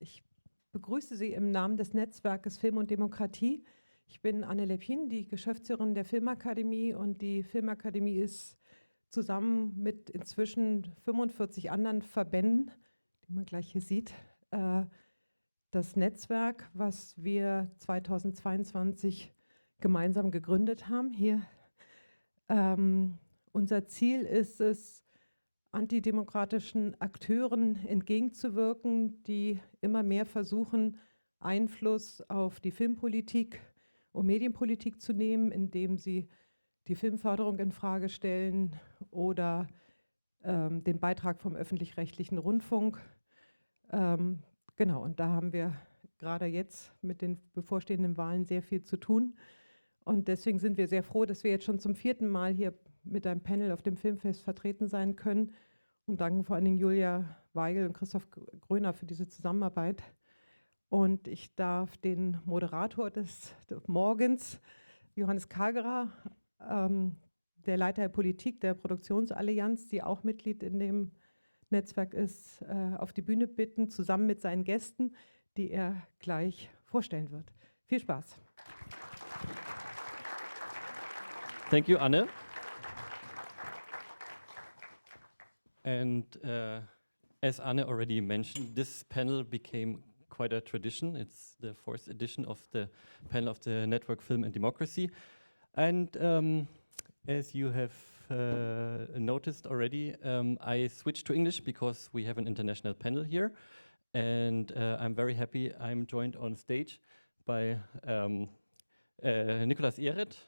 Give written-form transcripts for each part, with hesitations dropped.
Ich begrüße Sie im Namen des Netzwerkes Film und Demokratie. Ich bin Anne Lepin, die Geschäftsführerin der Filmakademie, und die Filmakademie ist zusammen mit inzwischen 45 anderen Verbänden, die man gleich hier sieht, das Netzwerk, was wir 2022 gemeinsam gegründet haben. Hier unser Ziel ist es, antidemokratischen Akteuren entgegenzuwirken, die immer mehr versuchen, Einfluss auf die Filmpolitik und Medienpolitik zu nehmen, indem sie die Filmförderung in Frage stellen oder den Beitrag vom öffentlich-rechtlichen Rundfunk. Genau, und da haben wir gerade jetzt mit den bevorstehenden Wahlen sehr viel zu tun. Und deswegen sind wir sehr froh, dass wir jetzt schon zum 4. Mal hier mit einem Panel auf dem Filmfest vertreten sein können, und danken vor allen Dingen Julia Weigel und Christoph Gröner für diese Zusammenarbeit. Und ich darf den Moderator des Morgens, Johannes Kagerer, der Leiter der Politik der Produktionsallianz, die auch Mitglied in dem Netzwerk ist, auf die Bühne bitten, zusammen mit seinen Gästen, die er gleich vorstellen wird. Viel Spaß. Thank you, Anne. And as Anne already mentioned, this panel became quite a tradition. It's the 4th edition of the panel of the Network Film and Democracy. And as you have noticed already, I switched to English because we have an international panel here. And I'm very happy I'm joined on stage by Nicolas Ehret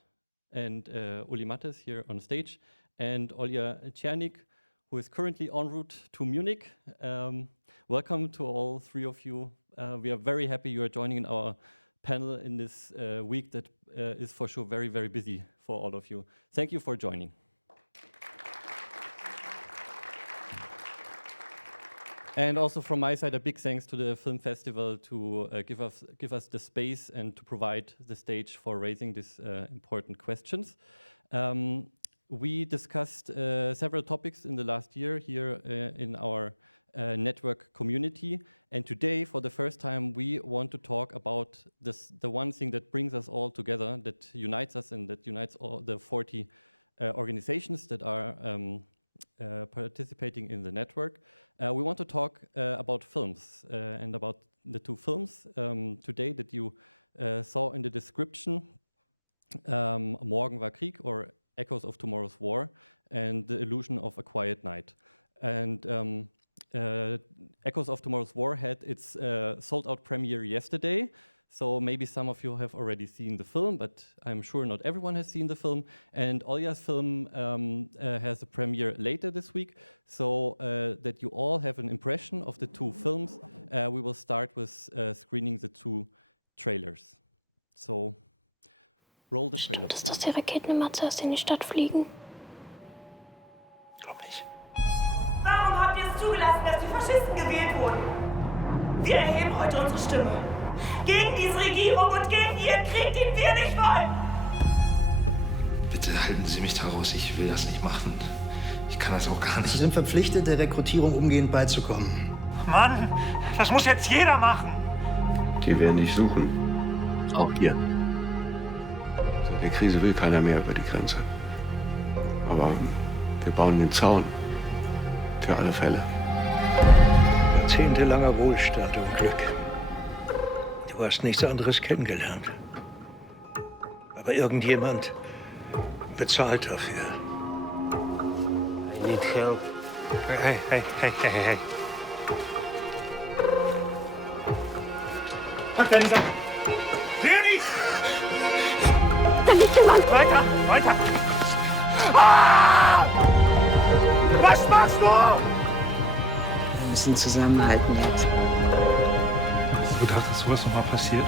and Uli Mattes here on stage, and Olya Chernykh, who is currently en route to Munich. Welcome to all 3 of you. We are very happy you are joining in our panel in this week that is for sure very, very busy for all of you. Thank you for joining. And also from my side, a big thanks to the Film Festival to give us the space and to provide the stage for raising these important questions. We discussed several topics in the last year here in our network community. And today, for the first time, we want to talk about the one thing that brings us all together, that unites us and that unites all the 40 organizations that are participating in the network. We want to talk about films and about the 2 films today that you saw in the description, Morgen war Krieg, or Echoes of Tomorrow's War, and The Illusion of a Quiet Night. And Echoes of Tomorrow's War had its sold-out premiere yesterday, so maybe some of you have already seen the film, but I'm sure not everyone has seen the film. And Olya's film has a premiere later this week, so that you all have an impression of the 2 films, we will start with screening the 2 trailers. So, roll the trailer. Stimmt es, dass die Raketen immer zuerst in die Stadt fliegen? Glaub nicht. Warum habt ihr es zugelassen, dass die Faschisten gewählt wurden? Wir erheben heute unsere Stimme. Gegen diese Regierung und gegen ihren Krieg, den wir nicht wollen. Bitte halten Sie mich da raus. Ich will das nicht machen. Ich kann das auch gar nicht. Sie sind verpflichtet, der Rekrutierung umgehend beizukommen. Mann, das muss jetzt jeder machen. Die werden dich suchen. Auch hier. Seit der Krise will keiner mehr über die Grenze. Aber wir bauen den Zaun. Für alle Fälle. Jahrzehntelanger Wohlstand und Glück. Du hast nichts anderes kennengelernt. Aber irgendjemand bezahlt dafür. I need help. Hey. Pack deine Sachen. Leonie! Da liegt jemand! Weiter! Ah! Was machst du? Wir müssen zusammenhalten jetzt. Hast du gedacht, dass sowas nochmal passiert?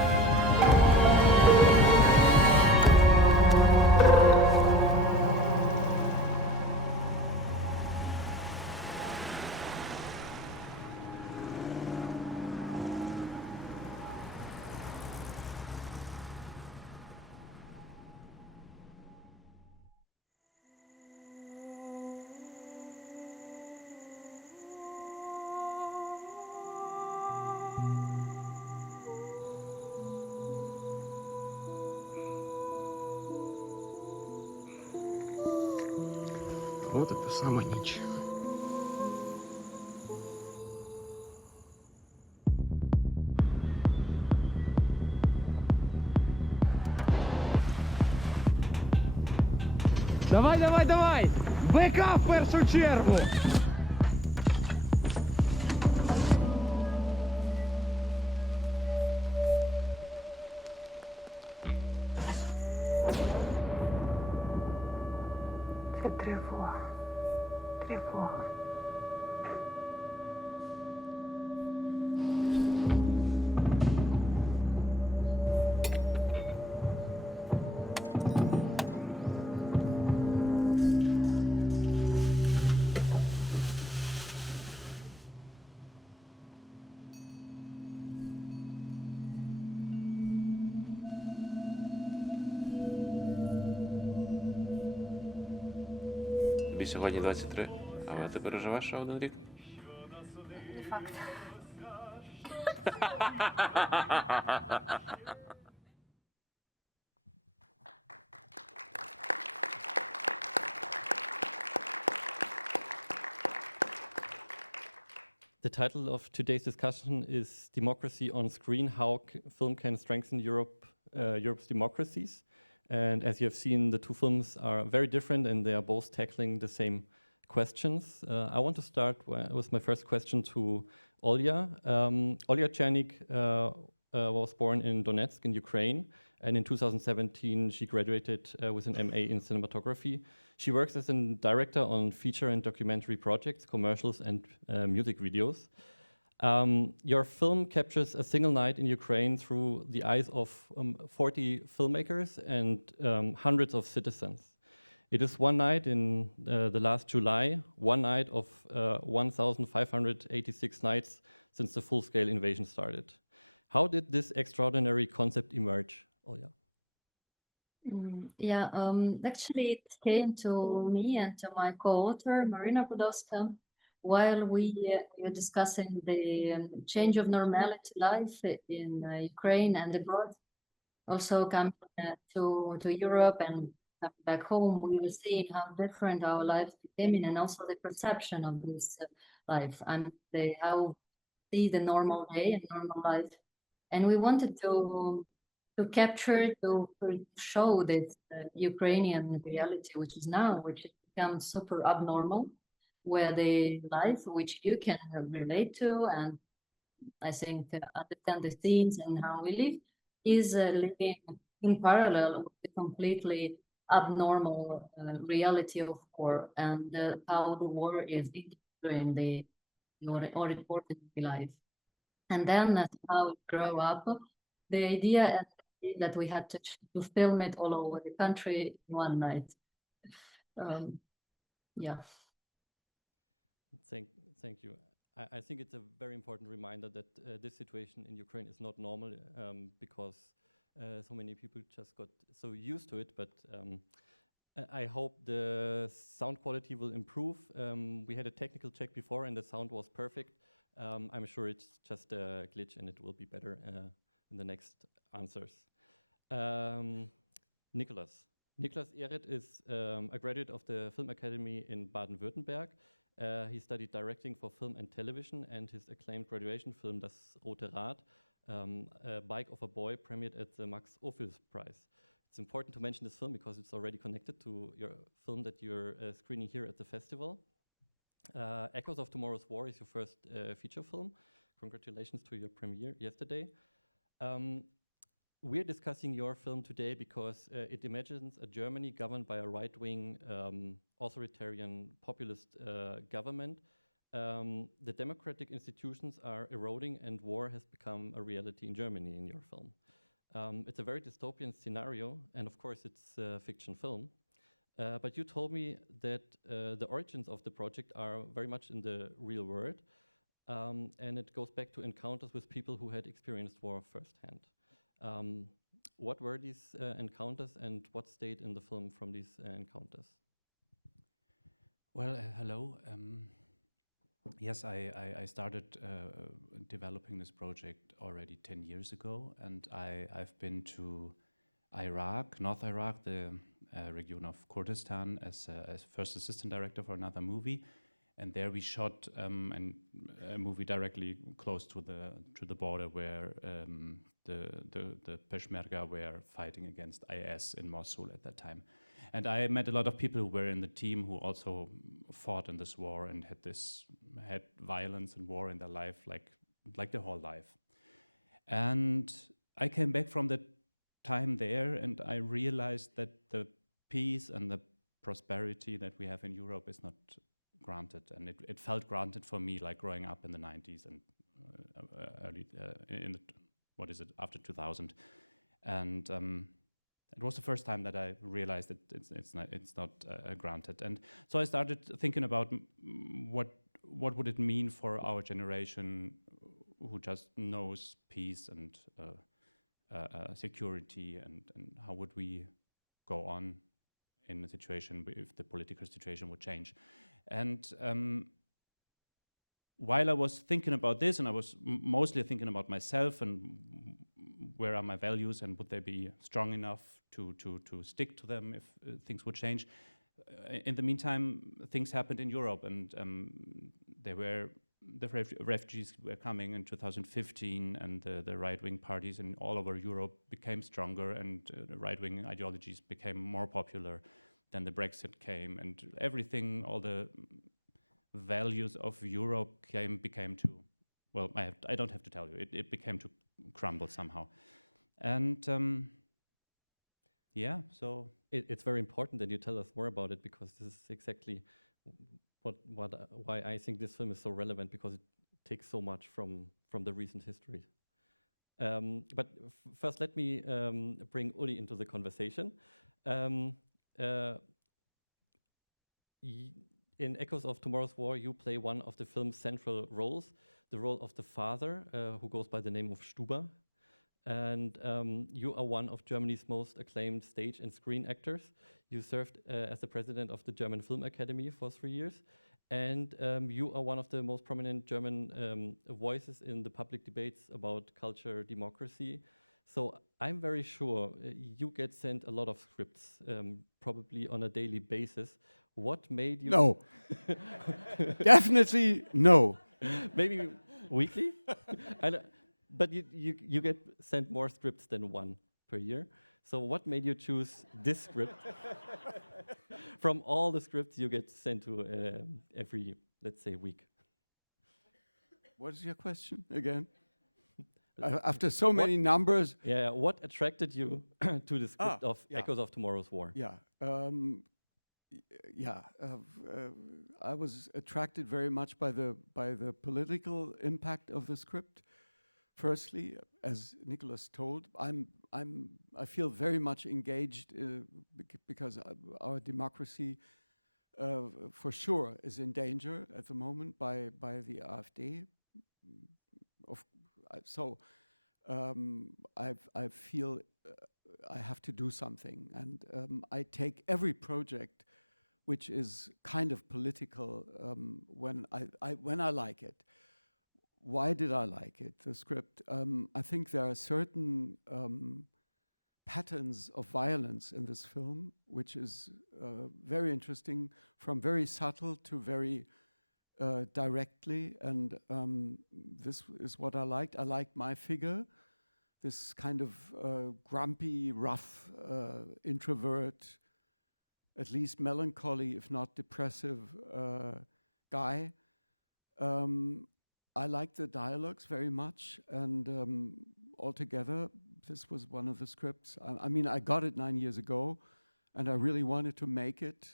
Вот это само ничего. Давай, давай, давай! БК в першу чергу! Це тривога. Тривога. Тобі сьогодні 23, але ти переживеш ще один рік? Не факт. The title of today's discussion is Democracy on Screen, How Film Can Strengthen Europe's Democracies. And as you have seen, the two films are very different and they are both tackling the same questions. I want to start with my first question to Olya. Olya Chernykh was born in Donetsk in Ukraine, and in 2017 she graduated with an MA in cinematography. She works as a director on feature and documentary projects, commercials and music videos. Your film captures a single night in Ukraine through the eyes of 40 filmmakers and hundreds of citizens. It is one night in the last July, one night of 1,586 nights since the full-scale invasion started. How did this extraordinary concept emerge, Olya? Actually, it came to me and to my co-author, Marina Budowska, while we were discussing the change of normality life in Ukraine and abroad. Also coming to Europe and back home, we were seeing how different our lives became, and also the perception of this life and how see the normal day and normal life. And we wanted to capture, to show this Ukrainian reality, which has become super abnormal, where the life which you can relate to, and I think to understand the scenes and how we live, is living in parallel with the completely abnormal reality of war, and how the war is in the ordinary life. And then that's how it grew up. The idea that we had to film it all over the country in one night. Thank you. I think it's a very important reminder that this situation in Ukraine is not normal because so many people just got so used to it. But I hope the sound quality will improve. We had a technical check before and the sound was perfect. I'm sure it's just a glitch and it will be better in the next answers. Nicolas Ehret is a graduate of the Film Academy in Baden-Württemberg. He studied directing for film and television, and his acclaimed graduation film, Das Rote Rad, A Bike of a Boy, premiered at the Max Ophüls Prize. It's important to mention this film because it's already connected to your film that you're screening here at the festival. Echoes of Tomorrow's War is your first feature film. Congratulations to your premiere yesterday. We're discussing your film today because it imagines a Germany governed by a right-wing, authoritarian, populist government. The democratic institutions are eroding and war has become a reality in Germany in your film. It's a very dystopian scenario, and of course it's a fiction film. But you told me that the origins of the project are very much in the real world, and it goes back to encounters with people who had experienced war firsthand. What were these encounters and what stayed in the film from these encounters? Well, hello. Yes, I started developing this project already 10 years ago, and I've been to Iraq, North Iraq, the region of Kurdistan as first assistant director for another movie. And there we shot a movie directly close to the border where the Peshmerga were fighting against IS in Mosul at that time. And I met a lot of people who were in the team who also fought in this war and had violence and war in their life, like their whole life. And I came back from that time there, and I realized that the peace and the prosperity that we have in Europe is not granted, and it felt granted for me, like growing up in the 90s and early after 2000, and it was the first time that I realized that it's not granted. And so I started thinking about what would it mean for our generation, who just knows peace and security, and how would we go on in a situation if the political situation would change. And while I was thinking about this, and I was mostly thinking about myself and where are my values and would they be strong enough to stick to them if things would change. In the meantime, things happened in Europe, and the refugees were coming in 2015, and the right-wing parties in all over Europe became stronger, and the right-wing ideologies became more popular. Then the Brexit came, and everything, all the values of Europe became to, well, I don't have to tell you, it became to crumble somehow. And yeah, so it's very important that you tell us more about it, because this is exactly why I think this film is so relevant, because it takes so much from the recent history. But first, let me bring Uli into the conversation. In Echoes of Tomorrow's War, you play one of the film's central roles, the role of the father, who goes by the name of Stuber. And you are one of Germany's most acclaimed stage and screen actors. You served as the president of the German Film Academy for 3 years. And you are one of the most prominent German voices in the public debates about culture, democracy. So I'm very sure you get sent a lot of scripts, probably on a daily basis. What made you... No. Definitely no. Maybe weekly? But you get sent more scripts than one per year. So what made you choose this script from all the scripts you get sent to every, let's say, week? What is your question again? After so many numbers. Yeah, what attracted you to the script of Echoes of Tomorrow's War? I was attracted very much by the political impact of the script. Firstly, as Nicolas told, I feel very much engaged because our democracy, for sure, is in danger at the moment by the AfD. So I feel I have to do something, and I take every project which is kind of political when I like it. Why did I like it? The script. I think there are certain patterns of violence in this film, which is very interesting, from very subtle to very directly, and this is what I liked. I liked my figure, this kind of grumpy, rough introvert, at least melancholy, if not depressive guy. I liked the dialogues very much, and altogether, this was one of the scripts. I mean, I got it 9 years ago, and I really wanted to make it.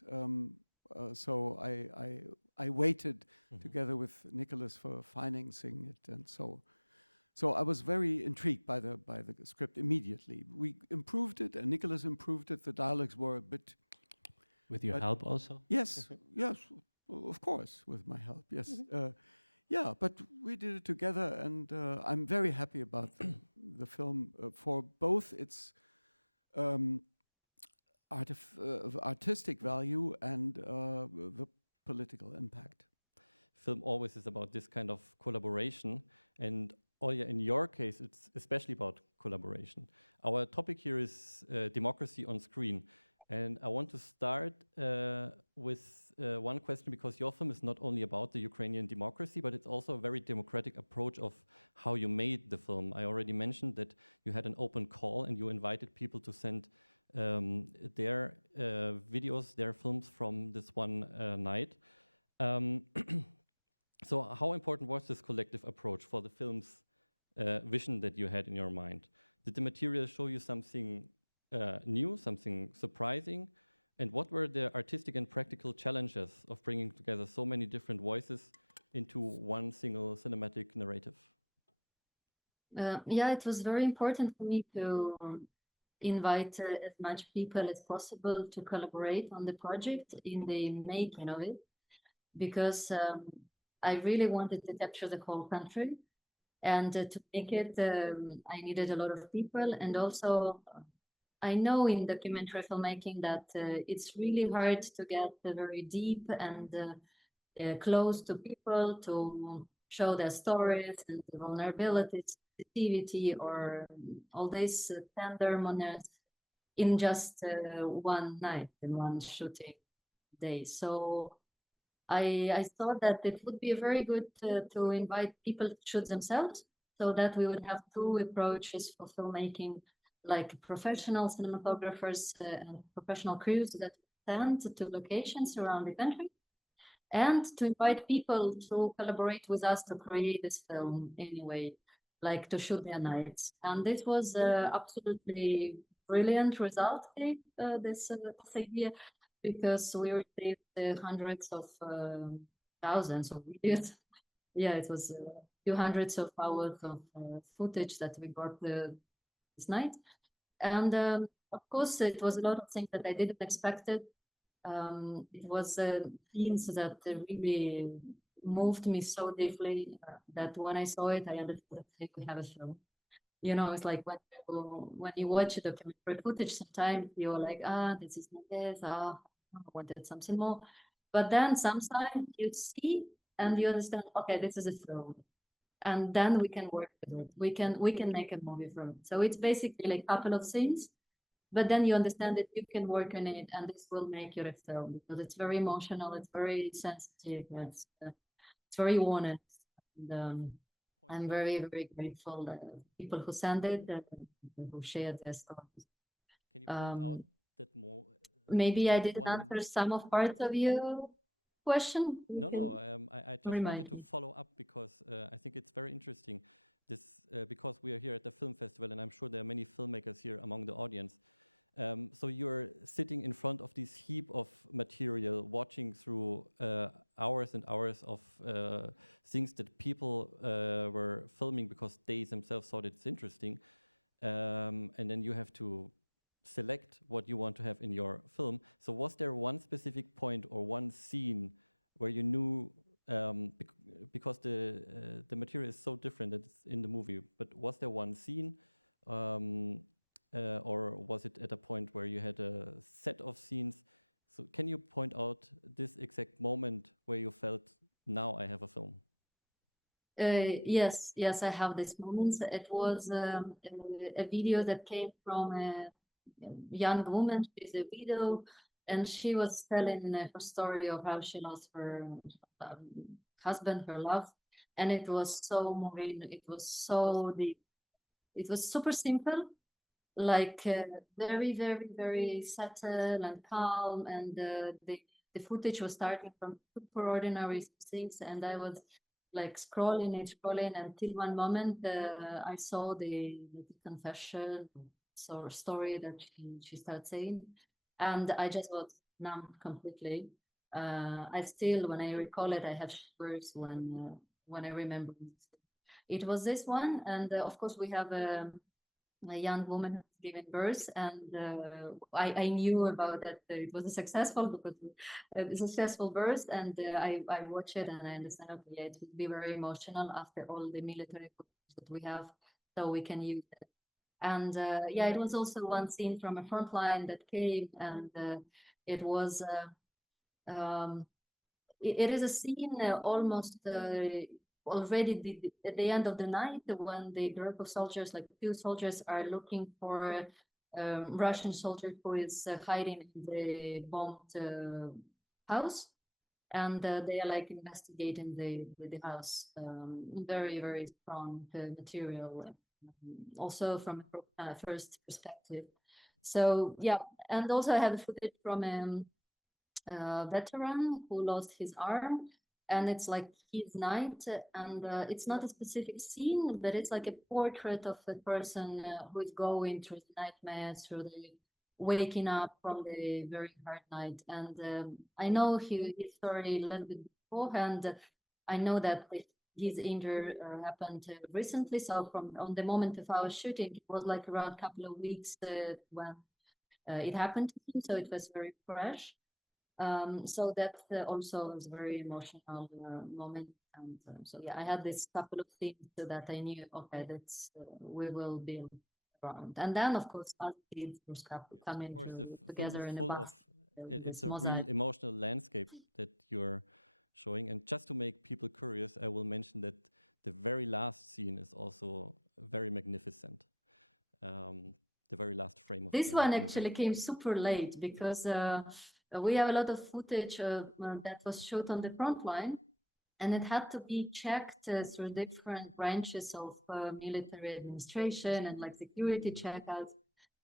So I waited together with Nicolas for financing it, and so I was very intrigued by the script immediately. We improved it, and Nicolas improved it. The dialogues were a bit. With your help also? Yes, yes, of course, with my help. Yes, yeah, but we did it together, and I'm very happy about the film for both its artistic value and the political impact. Film always is about this kind of collaboration, and Olya, in your case, it's especially about collaboration. Our topic here is democracy on screen, And I want to start with one question, because your film is not only about the Ukrainian democracy, but it's also a very democratic approach of how you made the film. I already mentioned that you had an open call and you invited people to send their videos, their films from this one night. So how important was this collective approach for the film's vision that you had in your mind? Did the material show you something new, something surprising? And what were the artistic and practical challenges of bringing together so many different voices into one single cinematic narrative? Yeah, it was very important for me to invite as much people as possible to collaborate on the project in the making of it, because I really wanted to capture the whole country. And to make it, I needed a lot of people. And also, I know in documentary filmmaking that it's really hard to get very deep and close to people, to show their stories and the vulnerabilities, sensitivity, or all this tenderness in just one night, in one shooting day. So I thought that it would be very good to invite people to shoot themselves, so that we would have two approaches for filmmaking, like professional cinematographers and professional crews that send to locations around the country, and to invite people to collaborate with us to create this film anyway, like to shoot their nights. And this was absolutely brilliant result, this idea, because we received hundreds of thousands of videos. Yeah, it was a few hundreds of hours of footage that we got this night. And of course, it was a lot of things that I didn't expect it. It was scenes that really moved me so deeply that when I saw it, I understood that we have a film. You know, it's like when you watch documentary footage, sometimes you're like, this is not this, I wanted something more. But then sometimes you see and you understand, okay, this is a film. And then we can work with it. We can make a movie from it. So it's basically like a couple of things, but then you understand that you can work on it and this will make you a film, because it's very emotional, it's very sensitive, it's very honest. And I'm very, very grateful that people who send it, that who shared their stories. Can you point out that more? Maybe I didn't answer some of parts of your question. No, I just wanted to follow up, because I think it's very interesting. This because we are here at the film festival, and I'm sure there are many filmmakers here among the audience. So you're sitting in front of this heap of material, watching through hours and hours of things that people were filming because they themselves thought it's interesting. And then you have to select what you want to have in your film. So was there one specific point or one scene where you knew, because the material is so different that it's in the movie, but was there one scene, or was it at a point where you had a set of scenes? So can you point out this exact moment where you felt, now I have a film? Yes, I have these moments. It was a video that came from a young woman. She's a widow, and she was telling her story of how she lost her husband, her love, and it was so moving. It was so deep. It was super simple, like very, very, very subtle and calm, and the footage was starting from super ordinary things, and I was like scrolling until one moment I saw the confession or story that she started saying, and I just was numb completely. I still, when I recall it, I have shivers when I remember it. It was this one, and of course we have a young woman giving birth, and I knew about that it was a successful birth, and I watched it and I understand, okay, yeah, it would be very emotional after all the military footage that we have, so we can use it. And yeah, it was also one scene from a front line that came, and it was it is a scene almost already at the end of the night, when the group of soldiers, like 2 soldiers, are looking for Russian soldier who is hiding in the bombed house, and they are like investigating the house. Very, very strong material, also from a first perspective. So yeah, and also I have footage from a veteran who lost his arm, and it's like his night, and it's not a specific scene, but it's like a portrait of a person who is going through the nightmares, through the waking up from the very hard night. And I know his story a little bit beforehand. I know that his injury happened recently, so from on the moment of our shooting, it was like around a couple of weeks when it happened to him, so it was very fresh. So that also was a very emotional moment. And so yeah, I had this couple of things that I knew, okay, that's we will build around. And then of course other kids come in together in a bus. It's a real emotional landscape that you're showing. And just to make people curious, I will mention that the very last scene is also very magnificent. The very last frame of this one actually came super late, because we have a lot of footage that was shot on the front line, and it had to be checked through different branches of military administration and like security checkouts.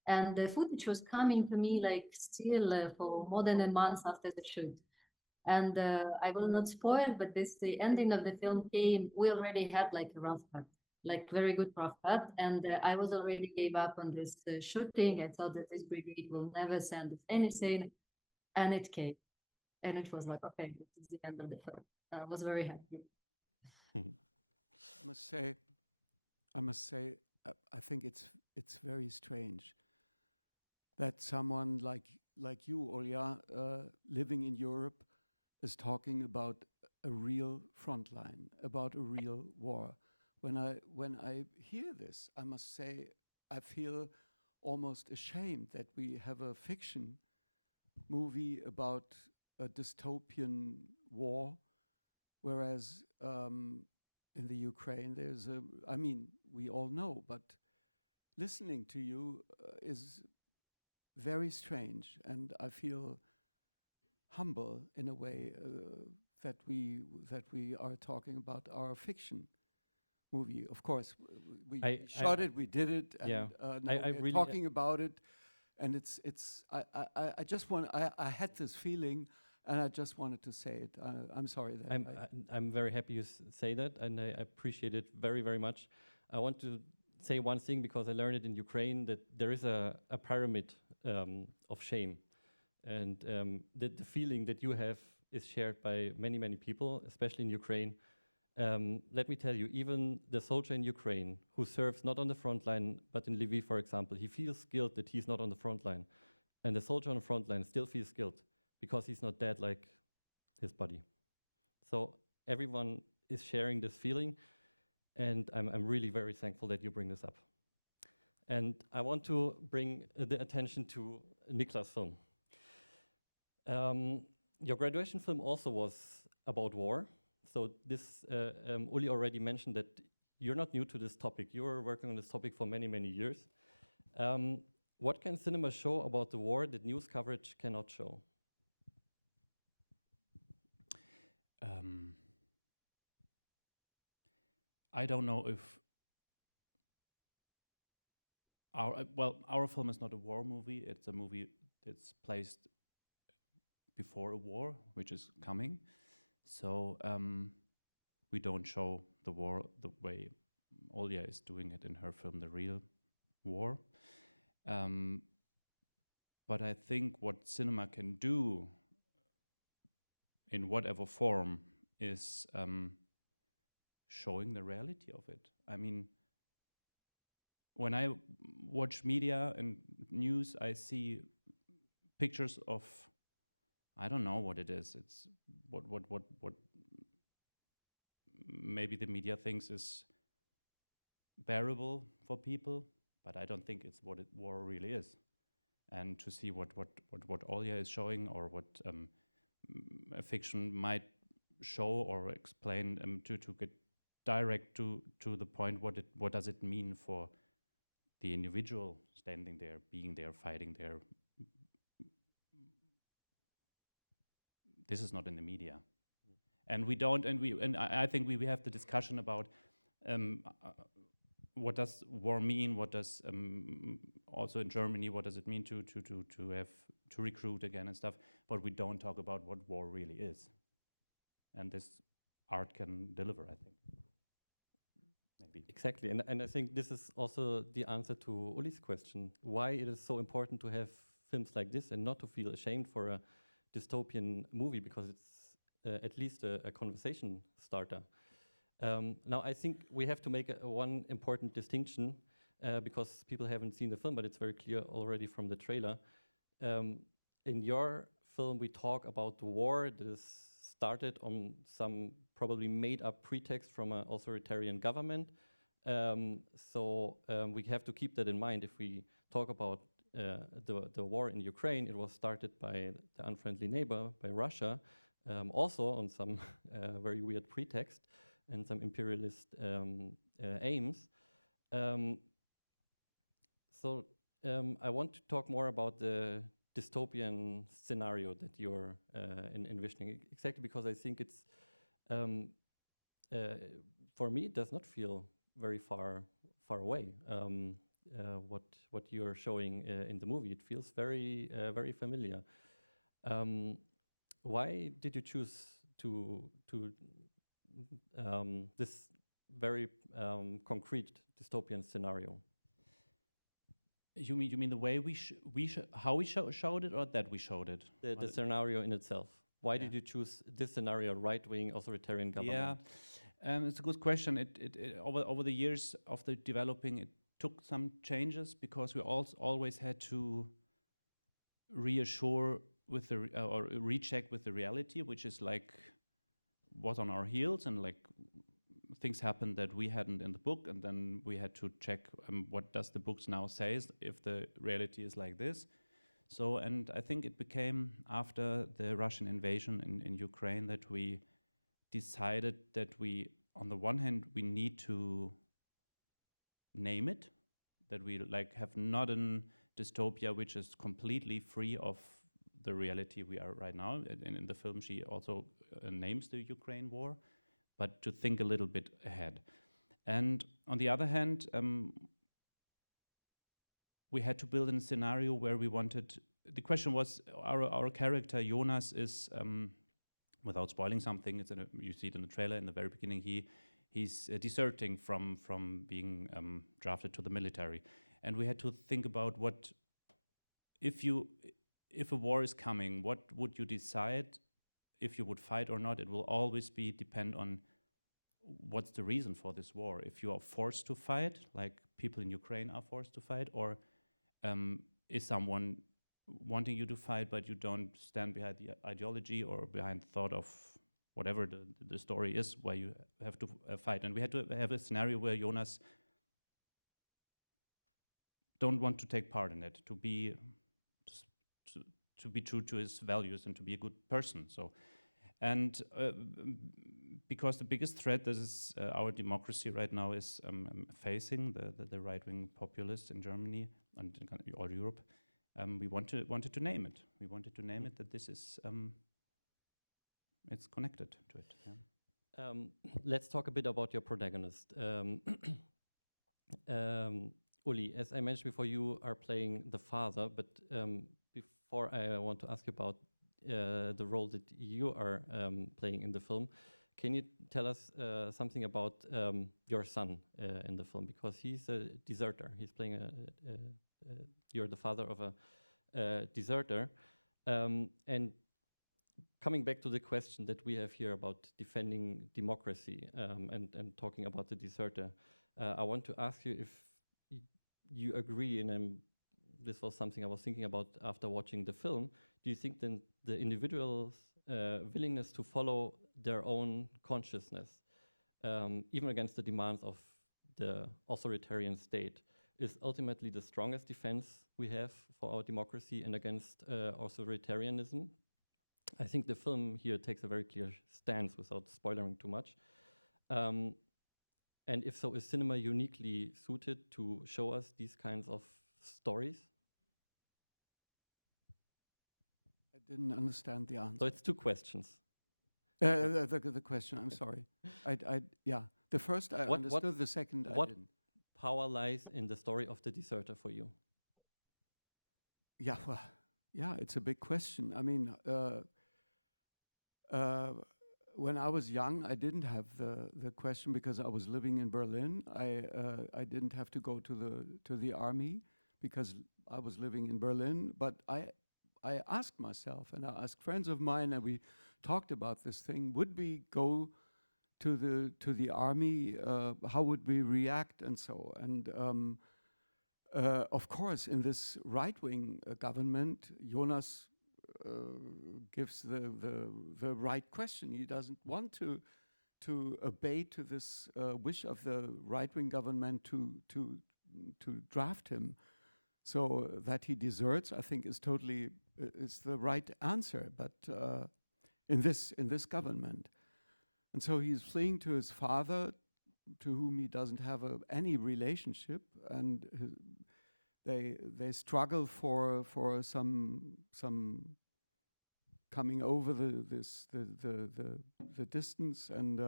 And the footage was coming to me like still for more than a month after the shoot. And I will not spoil, but the ending of the film came, we already had like a rough cut, like very good rough cut. And I was already gave up on this shooting. I thought that this brigade will never send us anything. And it came, and it was like, okay, this is the end of the film. I was very happy. I must say, I think it's very strange that someone like you, Olya, living in Europe, is talking about a real front line, about a real war. When I hear this, I must say, I feel almost ashamed that we have a fiction movie about a dystopian war, whereas in the Ukraine there's I mean, we all know, but listening to you is very strange, and I feel humble in a way that we are talking about our fiction movie. Of course, we shot it, we did it, and yeah. now we're really talking about it. And I just want, I had this feeling, and I just wanted to say it. I'm sorry that I'm very happy you say that, and I appreciate it very, very much. I want to say one thing, because I learned it in Ukraine, that there is a pyramid of shame. And the feeling that you have is shared by many, many people, especially in Ukraine. Let me tell you, even the soldier in Ukraine who serves not on the front line, but in Lviv, for example, he feels guilt that he's not on the front line. And the soldier on the front line still feels guilt because he's not dead like his body. So everyone is sharing this feeling, and I'm really very thankful that you bring this up. And I want to bring the attention to Nicolas' film. Your graduation film also was about war. So this, Uli already mentioned that you're not new to this topic. You were working on this topic for many, many years. What can cinema show about the war that news coverage cannot show? I don't know if our film is not a war movie. It's a movie that's placed before a war, which is coming. So we don't show the war the way Olya is doing it in her film, The Real War. But I think what cinema can do in whatever form is showing the reality of it. I mean, when I watch media and news, I see pictures of, I don't know what it is. It's what maybe the media thinks is bearable for people, but I don't think it's what war really is. And to see what Olya is showing, or what a fiction might show or explain, to get direct to the point, what does it mean for the individual standing there, being there, fighting there, this is not in the media. And we don't, and I think we have the discussion about what does war mean? What does also in Germany? What does it mean to recruit again and stuff? But we don't talk about what war really is, and this art can deliver, I think. Maybe exactly, and I think this is also the answer to Uli's question: why it is so important to have films like this and not to feel ashamed for a dystopian movie, because it's at least a conversation starter. Now, I think we have to make one important distinction because people haven't seen the film, but it's very clear already from the trailer. In your film, we talk about the war that is started on some probably made-up pretext from an authoritarian government. So we have to keep that in mind if we talk about the war in Ukraine. It was started by the unfriendly neighbor, by Russia, also on some very weird pretext and some imperialist aims. So I want to talk more about the dystopian scenario that you're envisioning, exactly because I think it's, for me, it does not feel very far away. What you're showing in the movie, it feels very familiar. Why did you choose to this very concrete dystopian scenario? You mean the way how we showed it, or that we showed it? The scenario in itself. Why did you choose this scenario, right-wing authoritarian government? Yeah, it's a good question. It over the years of the developing, it took some changes because we always had to reassure with the or recheck with the reality, which is like was on our heels, and like things happened that we hadn't in the book, and then we had to check what does the books now says if the reality is like this. So, and I think it became after the Russian invasion in Ukraine that we decided that we, on the one hand, we need to name it, that we like have not a dystopia which is completely free of the reality we are right now. And in the film, she also names the Ukraine war, but to think a little bit ahead. And on the other hand, we had to build a scenario where we wanted, the question was, our character Jonas is, without spoiling something, you see it in the trailer in the very beginning, he's deserting from being drafted to the military. And we had to think about what, if a war is coming, what would you decide if you would fight or not? It will always depend on what's the reason for this war. If you are forced to fight, like people in Ukraine are forced to fight, or is someone wanting you to fight but you don't stand behind the ideology or behind the thought of whatever the story is where you have to fight. And we had to have a scenario where Jonas don't want to take part in it, to be true to his values and to be a good person. So, and because the biggest threat that is our democracy right now is facing the right-wing populists in Germany and in all Europe, we wanted to name it. We wanted to name it that this is it's connected to it. Yeah. Let's talk a bit about your protagonist. Uli, as I mentioned before, you are playing the father, but before I want to ask you about the role that you are playing in the film, can you tell us something about your son in the film? Because he's a deserter. He's playing you're the father of a deserter. And coming back to the question that we have here about defending democracy and talking about the deserter, I want to ask you if you agree, and this was something I was thinking about after watching the film. Do you think then the individual's willingness to follow their own consciousness, even against the demands of the authoritarian state, is ultimately the strongest defense we have for our democracy and against authoritarianism? I think the film here takes a very clear stance without spoiling too much. And if so, is cinema uniquely suited to show us these kinds of stories? I didn't understand the answer. So it's two questions. The question, I'm sorry. Yeah, the first I understood, the second I didn't. Power lies in the story of the deserter for you? Yeah, well, yeah, it's a big question. I mean, when I was young, I didn't have the question because I was living in Berlin. I didn't have to go to the army because I was living in Berlin. But I asked myself, and I asked friends of mine, and we talked about this thing: would we go to the army? How would we react, and so? And of course, in this right-wing government, Jonas gives the right question. He doesn't want to obey to this wish of the right-wing government to draft him. So that he deserts, I think, is totally is the right answer. But in this government, and so he's fleeing to his father, to whom he doesn't have any relationship, and they struggle for some coming over the distance, and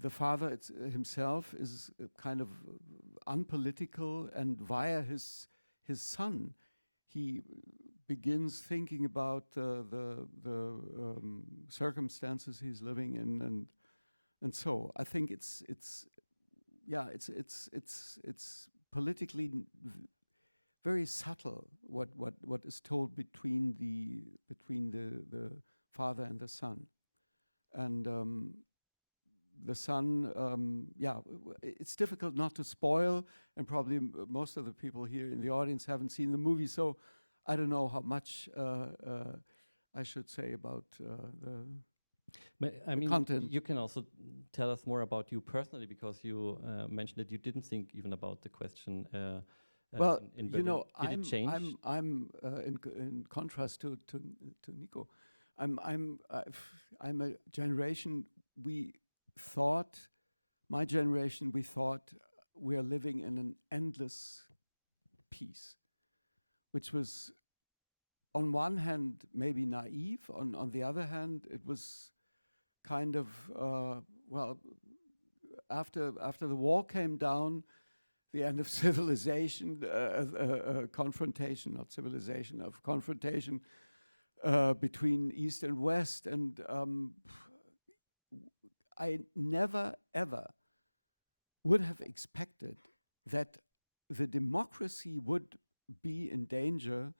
the father himself is kind of unpolitical, and via his son, he begins thinking about the circumstances he's living in, and so I think it's politically very subtle what is told between the father and the son, and the son, it's difficult not to spoil, and probably most of the people here in the audience haven't seen the movie, so I don't know how much I should say about the content. You can also tell us more about you personally, because you mentioned that you didn't think even about the question. Well, in you know, Did it change? I'm in contrast to Nico. I'm a generation. My generation, we thought we are living in an endless peace, which was, on one hand, maybe naive. On the other hand, it was kind of after the wall came down, the end of civilization, confrontation, not civilization, of confrontation between East and West, and I never ever would have expected that the democracy would be in danger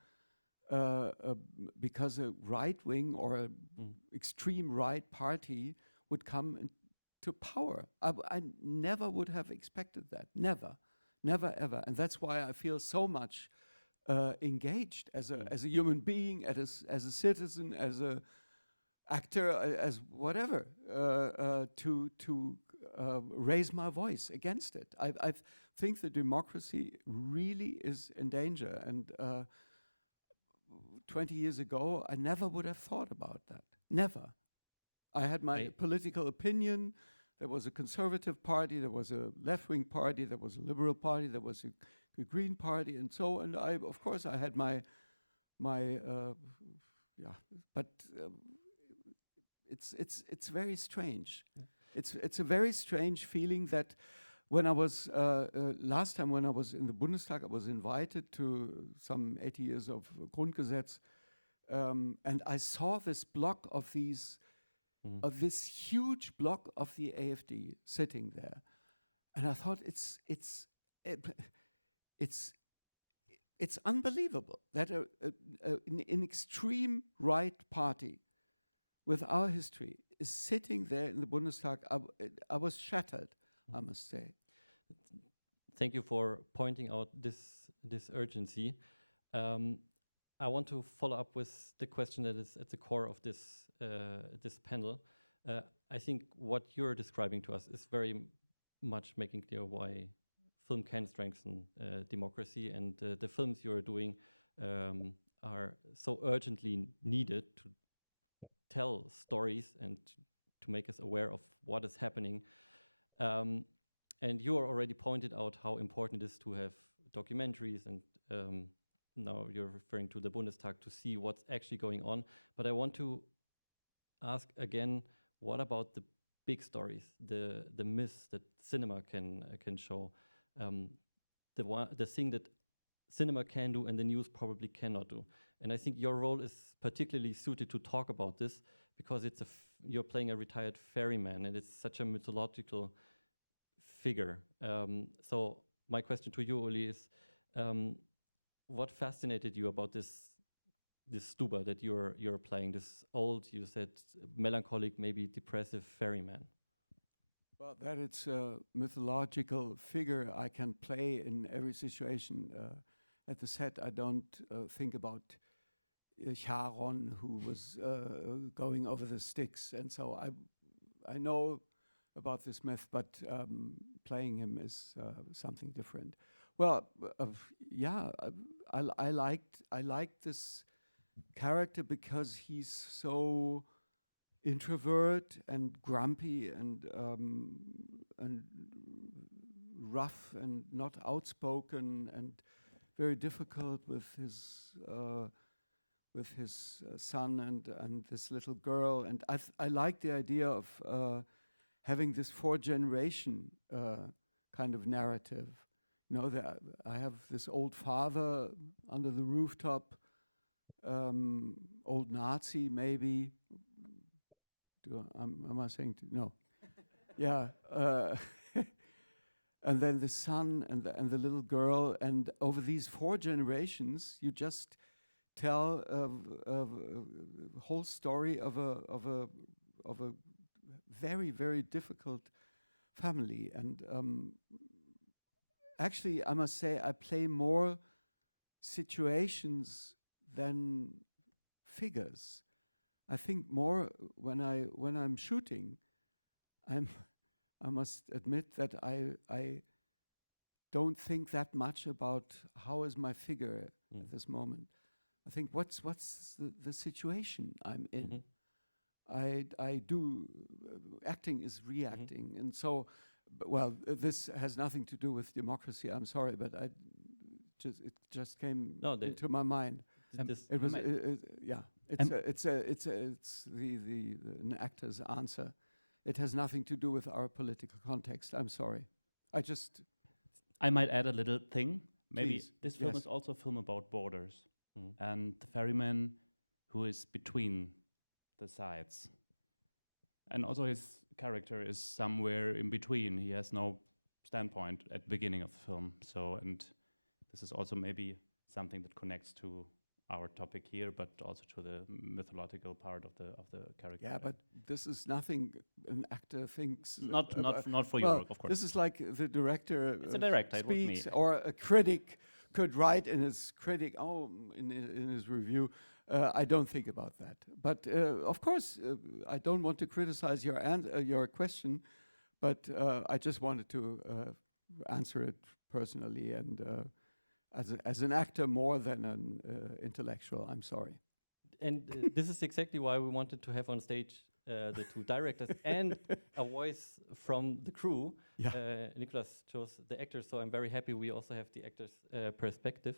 because a right-wing or an extreme right party would come into power. I never would have expected that. Never ever. And that's why I feel so much engaged as a human being, as a citizen, as a actor, as whatever, to raise my voice against it. I think the democracy really is in danger, and 20 years ago, I never would have thought about that. Never. I had my political opinion. There was a conservative party, there was a left-wing party, there was a liberal party, there was a green party, and so. And of course, I had my but it's very strange. Yeah. It's a very strange feeling that when I was last time when I was in the Bundestag, I was invited to some 80 years of Grundgesetz, and I saw this block of these. Of this huge block of the AfD sitting there, and I thought it's unbelievable that an extreme right party with our history is sitting there in the Bundestag. I was shattered, I must say. Thank you for pointing out this urgency. I want to follow up with the question that is at the core of this panel. I think what you're describing to us is very much making clear why film can strengthen democracy, and the films you're doing are so urgently needed to tell stories and to make us aware of what is happening. And you already pointed out how important it is to have documentaries, and now you're referring to the Bundestag to see what's actually going on. But I want to ask again, what about the big stories, the myths that cinema can show, the thing that cinema can do and the news probably cannot do? And I think your role is particularly suited to talk about this, because you're playing a retired ferryman, and it's such a mythological figure. So my question to you, Oli, is what fascinated you about this Stuba that you're playing, this old, you said, melancholic, maybe depressive ferryman? Well, that it's a mythological figure I can play in every situation. At the set, I don't think about Charon, who was going over the Styx, and so I know about this myth, but playing him is something different. Well, yeah, I liked this character because he's so introvert and grumpy and rough and not outspoken and very difficult with his son and this little girl. And I like the idea of having this 4-generation kind of narrative. You know, I have this old father under the rooftop, old Nazi maybe. Am I saying no? Yeah. And then the son and the little girl, and over these 4 generations, you just tell a whole story of a very, very difficult family. And actually, I must say, I play more situations than figures. I think more when I'm shooting. I must admit that I don't think that much about how is my figure at this moment. I think what's the situation I'm in. I do acting is reacting, and so, well, this has nothing to do with democracy. I'm sorry, but it just came into my mind. It was yeah. It's an actor's answer. It has nothing to do with our political context. I'm sorry. I might add a little thing. Maybe Please. this film Yes. is also a film about borders and the ferryman who is between the sides. And also his character is somewhere in between. He has no standpoint at the beginning of the film. So, and this is also maybe something that connects to our topic here, but also to the mythological part of the character. Yeah, but this is nothing an actor thinks. Not for you, well, of course. This is like the director It's a director, it was me. speaks, or a critic could write in his in his review. I don't think about that. But of course, I don't want to criticize your question, but I just wanted to answer it personally and. As an actor more than an intellectual, I'm sorry. And this is exactly why we wanted to have on stage the 2 directors and a voice from the crew. Yeah. Nicolas chose the actors, so I'm very happy we also have the actors' perspective.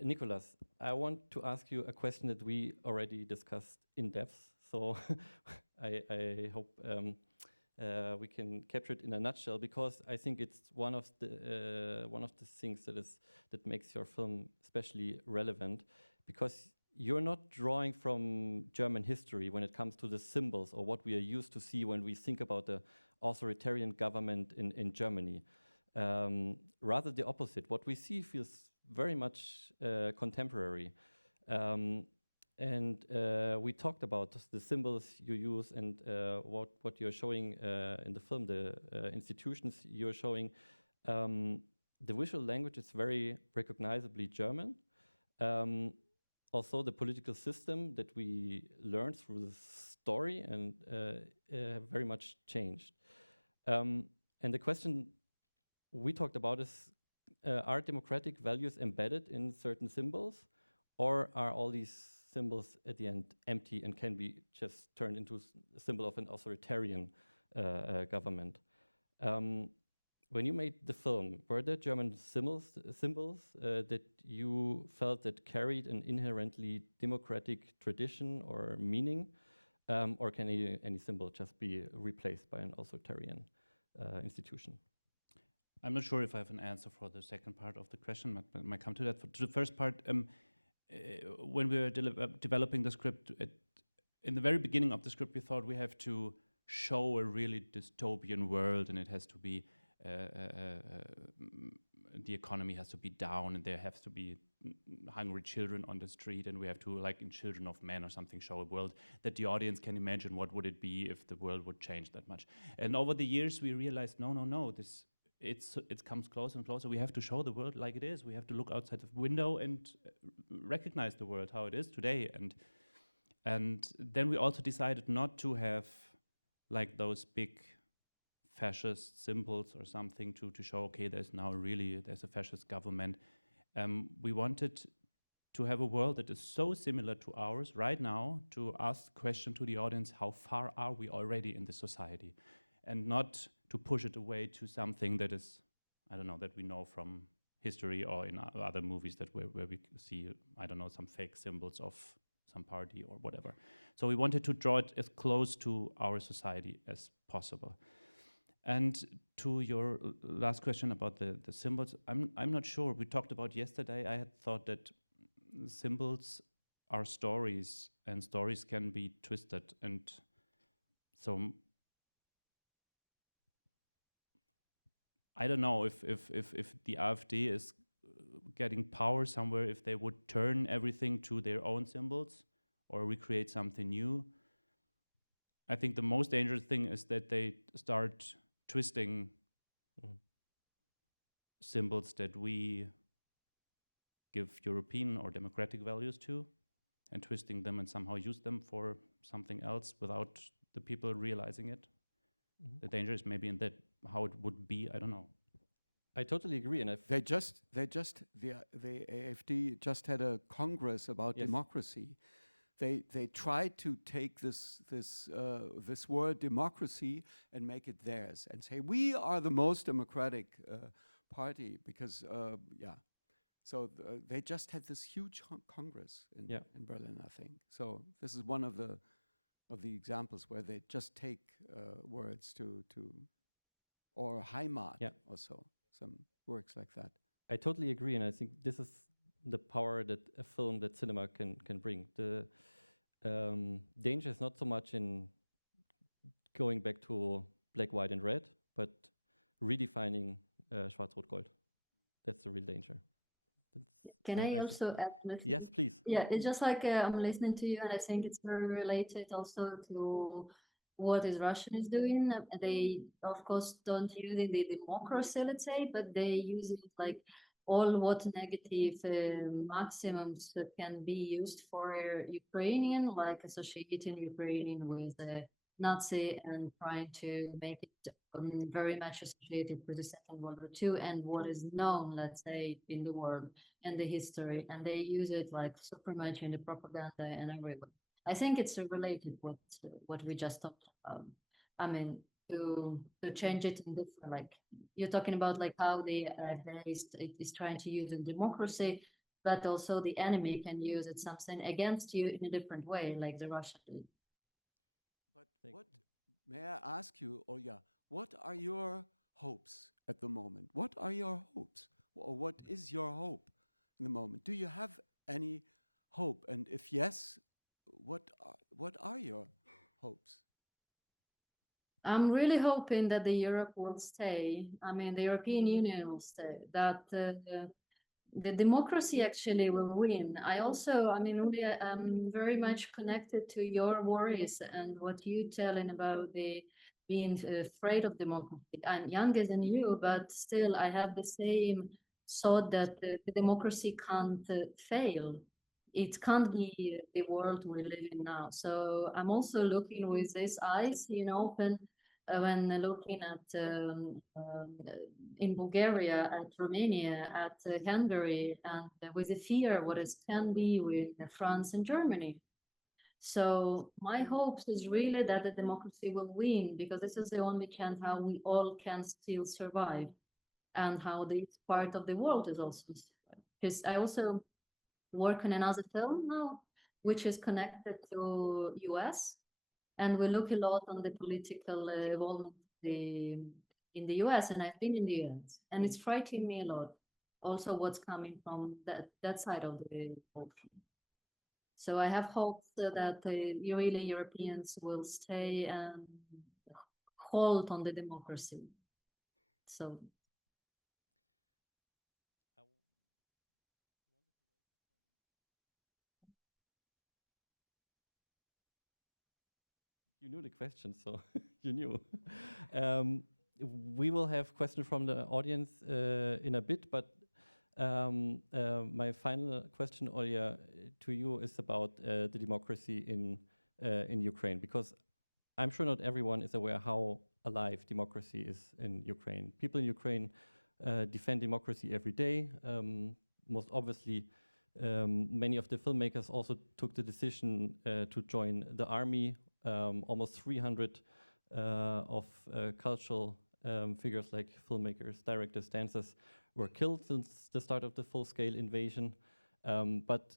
Nicolas, I want to ask you a question that we already discussed in depth, so I hope we can capture it in a nutshell, because I think it's one of the things that makes your film especially relevant, because you're not drawing from German history when it comes to the symbols or what we are used to see when we think about the authoritarian government in Germany. Rather the opposite. What we see feels very much contemporary. And we talked about the symbols you use and what you're showing in the film, the institutions you're showing. The visual language is very recognizably German. Also, the political system that we learned through the story and very much changed. And the question we talked about is, are democratic values embedded in certain symbols, or are all these symbols at the end empty and can be just turned into a symbol of an authoritarian government. When you made the film, were there German symbols that you felt that carried an inherently democratic tradition or meaning, or can any symbol just be replaced by an authoritarian institution? I'm not sure if I have an answer for the second part of the question, but I might come to that. To the first part, when we were developing the script, in the very beginning of the script, we thought we have to show a really dystopian world, and it has to be the economy has to be down, and there has to be hungry children on the street, and we have to, like in Children of Men or something, show a world that the audience can imagine what would it be if the world would change that much. And over the years, we realized, no, it comes closer and closer. We have to show the world like it is. We have to look outside the window and recognize the world how it is today. And then we also decided not to have like those big fascist symbols or something to show, okay, there's a fascist government. We wanted to have a world that is so similar to ours right now, to ask the question to the audience, how far are we already in the society? And not to push it away to something that is, I don't know, that we know from history or in other movies that where we see, I don't know, some fake symbols of some party or whatever. So we wanted to draw it as close to our society as possible. And to your last question about the symbols, I'm not sure. We talked about yesterday, I had thought that symbols are stories, and stories can be twisted. And so I don't know if the AfD is getting power somewhere, if they would turn everything to their own symbols or recreate something new. I think the most dangerous thing is that they start twisting symbols that we give European or democratic values to, and twisting them and somehow use them for something else without the people realizing it. The danger is maybe in that how it would be. I don't know. I totally agree, and the AfD just had a congress about democracy. They tried to take this word democracy and make it theirs and say we are the most democratic party because So they just had this huge congress in Berlin, I think. So this is one of the examples where they just take words to or Heimat also, some works like that. I totally agree, and I think this is the power that a film, that cinema can bring. The danger is not so much in going back to black, white, and red, but redefining Schwarz, Rot, Gold. That's the real danger. Can I also add? Yes, please. Yeah, it's just like I'm listening to you, and I think it's very related also to what is Russian is doing. They, of course, don't use it the democracy, let's say, but they use it like all what negative maximums can be used for Ukrainian, like associating Ukrainian with Nazi and trying to make it very much associated with the Second World War II and what is known, let's say, in the world and the history. And they use it like super much in the propaganda and everywhere. I think it's related with what we just talked about. I mean, to change it in different, like you're talking about like how the is trying to use in democracy, but also the enemy can use it something against you in a different way, like the Russian did. But what, may I ask you, Olya, what are your hopes at the moment? What are your hopes? Or what is your hope in the moment? Do you have any hope? And if yes, what are your hopes? I'm really hoping that the Europe will stay. I mean, the European Union will stay, that the democracy actually will win. I also, I mean, Olya, I'm very much connected to your worries and what you telling about the being afraid of democracy. I'm younger than you, but still I have the same thought that the democracy can't fail. It can't be the world we live in now. So I'm also looking with these eyes, open, when looking at in Bulgaria, at Romania, at Hungary, and with the fear what it can be with France and Germany. So my hopes is really that the democracy will win, because this is the only chance how we all can still survive, and how this part of the world is also survive. Because I also work on another film now, which is connected to US, and we look a lot on the political involvement in the US, and I've been in the US, and it's frightening me a lot. Also, what's coming from that side of the ocean. So I have hopes that really Europeans will stay and hold on the democracy. So. You knew the question, so you knew. We will have questions from the audience in a bit, but my final question, Olya, to you is about the democracy in Ukraine, because I'm sure not everyone is aware how alive democracy is in Ukraine. People in Ukraine defend democracy every day. Most obviously, many of the filmmakers also took the decision to join the army. Almost 300 of cultural figures like filmmakers, directors, dancers were killed since the start of the full-scale invasion. But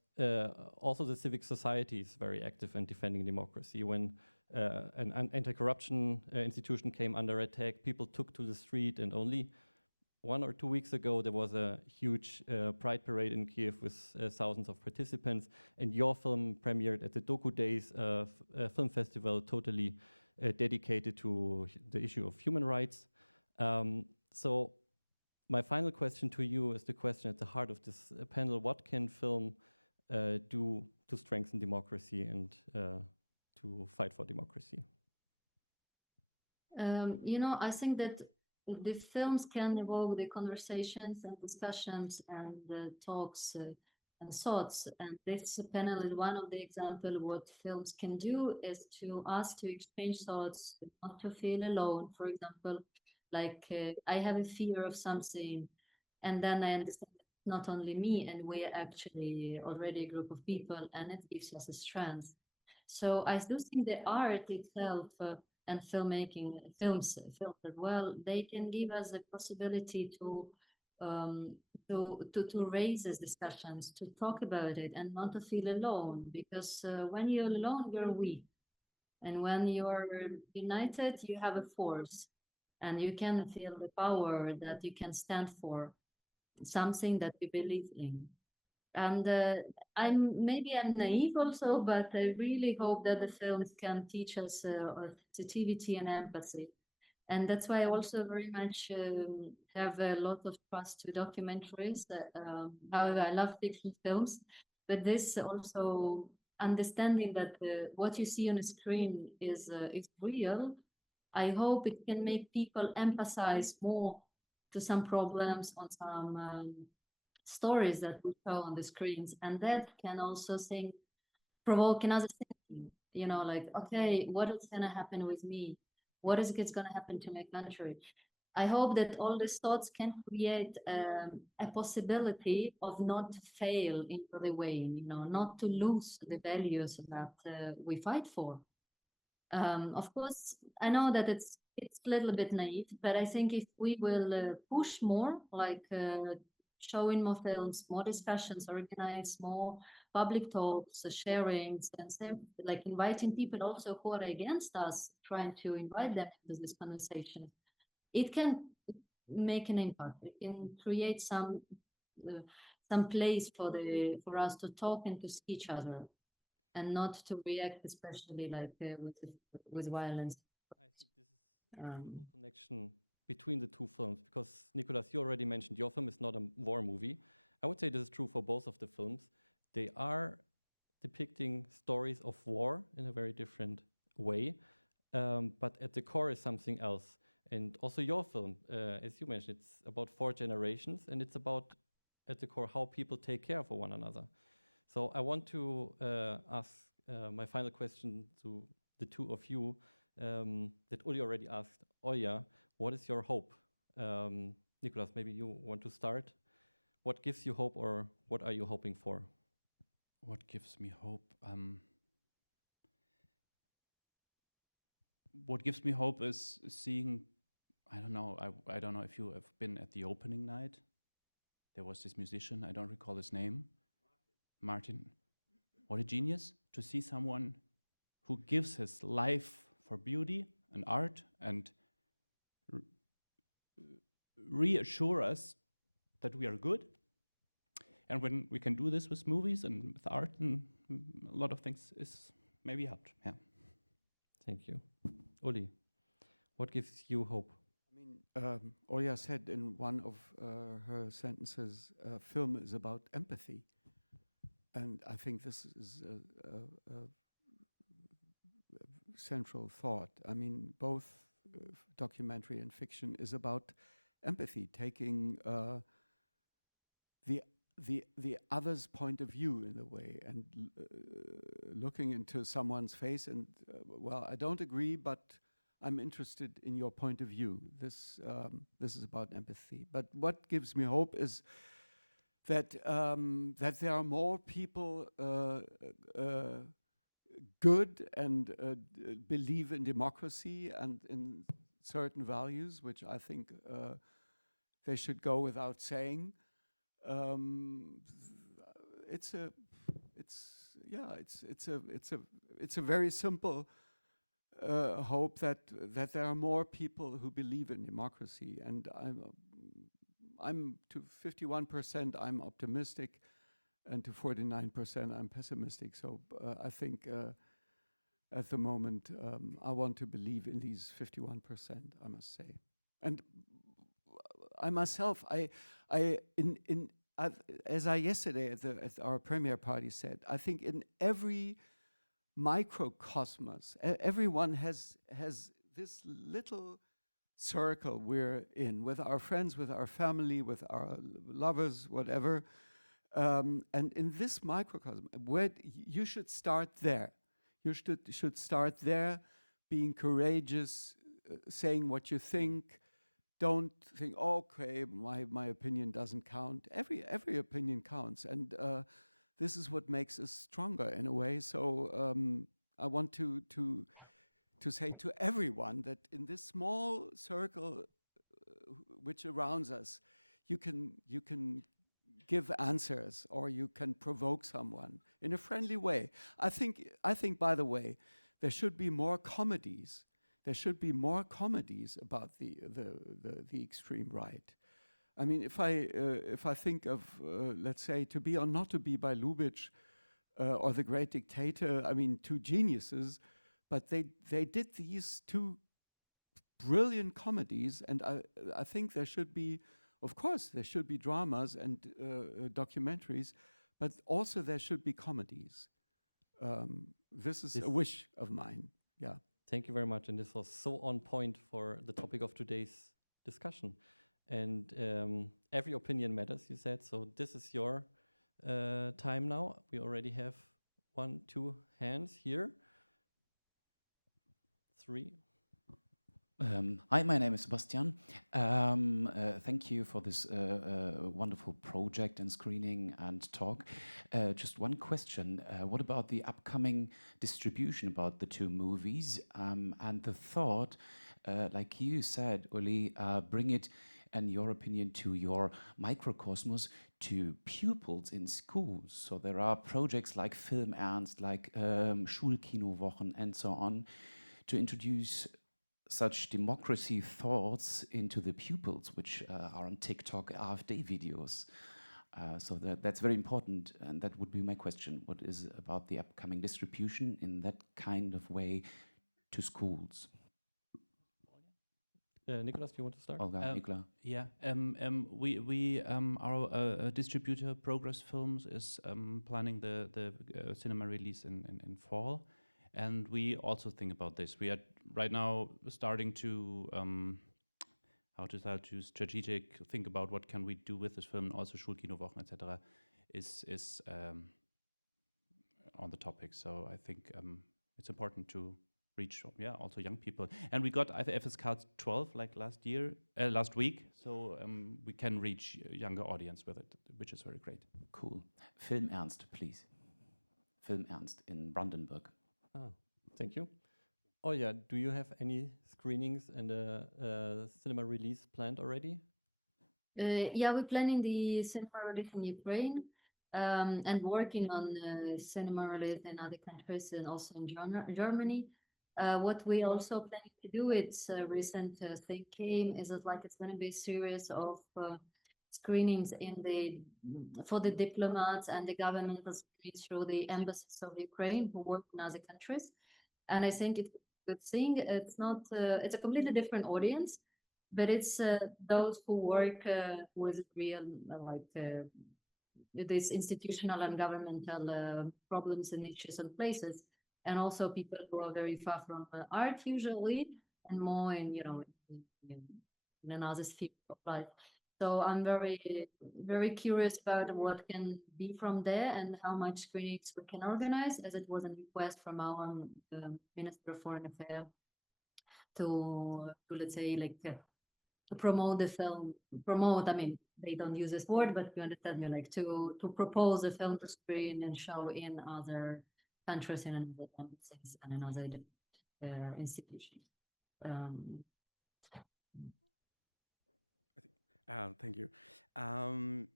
also the civic society is very active in defending democracy. When an anti-corruption institution came under attack, people took to the street, and only 1 or 2 weeks ago there was a huge pride parade in Kiev with thousands of participants, and your film premiered at the Doku Days film festival, totally dedicated to the issue of human rights. So my final question to you is the question at the heart of this panel: what can film do to strengthen democracy and to fight for democracy? You know, I think that the films can evoke the conversations and discussions and talks and thoughts. And this panel is one of the examples. What films can do is to ask to exchange thoughts, not to feel alone. For example, like I have a fear of something, and then I understand it's not only me, and we're actually already a group of people, and it gives us a strength. So I do think the art itself and filmmaking, films as well, they can give us the possibility to raise these discussions, to talk about it, and not to feel alone. Because when you're alone, you're weak, and when you're united, you have a force, and you can feel the power that you can stand for something that you believe in. And I'm naive also, but I really hope that the films can teach us sensitivity and empathy. And that's why I also very much have a lot of trust to documentaries. However, I love fiction films, but this also understanding that what you see on the screen is real. I hope it can make people empathize more to some problems on some stories that we show on the screens, and that can also provoke another thinking, you know, like, okay, what is going to happen with me? What is going to happen to my country? I hope that all these thoughts can create a possibility of not to fail into the way, you know, not to lose the values that we fight for. Of course, I know that it's a little bit naive, but I think if we will push more, like showing more films, more discussions, organize more public talks, sharings, and like inviting people also who are against us, trying to invite them into this conversation, it can make an impact. It can create some place for us to talk and to see each other, and not to react, especially like with violence. I think this is a beautiful connection between the two films, because Nicolas, you already mentioned your film is not a war movie. I would say this is true for both of the films. They are depicting stories of war in a very different way, but at the core is something else. And also your film, as you mentioned, it's about 4 generations, and it's about, at the core, how people take care for one another. So I want to ask my final question to the two of you. that Olya already asked Olya, what is your hope? Nicolas, maybe you want to start. What gives you hope, or what are you hoping for? What gives me hope? What gives me hope is seeing, I don't know if you have been at the opening night. There was this musician, I don't recall his name. Martin. What a genius to see someone who gives his life for beauty and art and reassure us that we are good. And when we can do this with movies and with art, and a lot of things is maybe helped. Yeah. Thank you. Oli, what gives you hope? I mean, Olya said in one of her sentences, film is about empathy. And I think this is a central thought. I mean, both documentary and fiction is about empathy, taking the other's point of view in a way, and looking into someone's face and, well, I don't agree, but I'm interested in your point of view. This is about empathy. But what gives me hope is that that there are more people good and believe in democracy and in certain values, which I think they should go without saying. It's a very simple hope that there are more people who believe in democracy, and I'm to 51% I'm optimistic, and to 49% I'm pessimistic. So I think at the moment I want to believe in these 51%, I must say. And I myself, as I yesterday at our premiere party said, I think in every microcosmos, everyone has this little circle we're in, with our friends, with our family, with our lovers, whatever. And in this microcosm, where you should start there. You should start there, being courageous, saying what you think. Don't think, oh, okay, my opinion doesn't count. Every opinion counts, and this is what makes us stronger in a way. So I want to say to everyone that in this small circle which surrounds us, you can give answers, or you can provoke someone in a friendly way. I think, by the way, there should be more comedies. There should be more comedies about the extreme right. I mean, if I think of let's say To Be or Not to Be by Lubitsch or The Great Dictator, I mean, two geniuses, but they did these two brilliant comedies, and I think there should be, of course, there should be dramas and documentaries, but also there should be comedies. This is a wish of mine. Yeah. Thank you very much, and this was so on point for the topic of today's discussion. And every opinion matters, you said, so this is your time now. We already have 1, 2 hands here. 3. Hi, my name is Sebastian. Thank you for this wonderful project and screening and talk. Just one question. What about the upcoming distribution about the 2 movies? And the thought, like you said, Uli, bring it, in your opinion, to your microcosmos, to pupils in schools. So there are projects like Film Ernst, like Schulkinowochen and so on, to introduce such democracy thoughts into the pupils, which are on TikTok, AfD videos. So that's very important, and that would be my question. What is about the upcoming distribution in that kind of way to schools? Nicolas, do you want to start? Nicolas. Yeah, our distributor, Progress Films, is planning the cinema release in fall. And we also think about this. We are right now starting to strategic think about what can we do with this film. Also, Schulkinowochen, etc., is on the topic. So I think it's important to reach also young people. And we got FSK 12 like last week, so we can reach younger audience with it, which is very great. Cool. Film Ernst, please. Film Ernst in Brandenburg. Thank you. Olya, do you have any screenings and a cinema release planned already? Yeah, we're planning the cinema release in Ukraine and working on cinema release in other countries and also in Germany. What we also planning to do, it's a recent thing came, is that like it's going to be a series of screenings for the diplomats and the governmental screenings through the embassies of Ukraine who work in other countries. And I think it's a good thing. It's not, it's a completely different audience, but it's those who work with real, these institutional and governmental problems and issues and places, and also people who are very far from art usually, and more in, in another sphere of life. So I'm very, very curious about what can be from there and how much screenings we can organize, as it was a request from our Minister of Foreign Affairs to let's say, to promote the film. Promote, I mean, they don't use this word, but you understand me, like to propose a film to screen and show in other countries, in another embassies and in other institutions. Thank you.